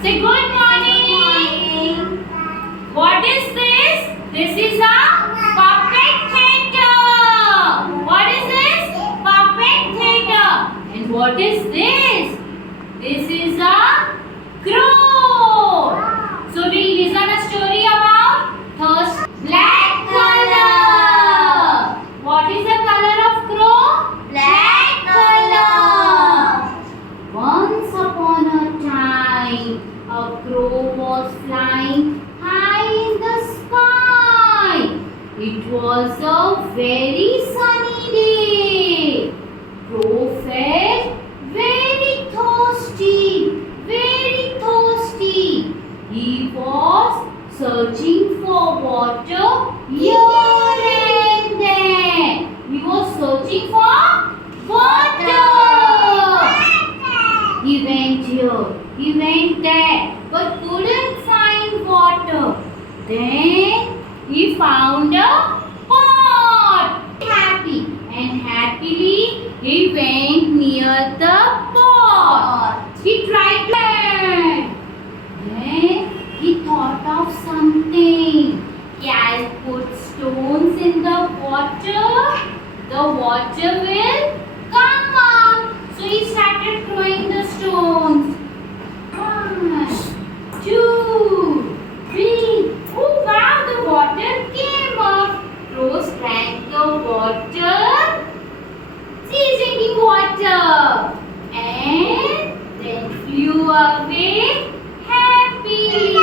Say good morning. What is this? This is a puppet theater. What is this? Puppet theater. And what is this? This is a crow. So we'll listen a story about thirst. Black color. What is the color of crow? Black color. Once upon a time, a crow was flying high in the sky. It was a very sunny day. Crow felt very thirsty, very thirsty. He was searching for water here and there. He was searching for water. He went here, he went there, but couldn't find water. Then he found a pot. Happy and happily he went near the pot. He tried to land. Then he thought of something. I'll put stones in the water will come up. So he started throwing the stones. 1, 2, 3. Oh wow, the water came up. Rose drank the water. She is drinking water. And then flew away happily.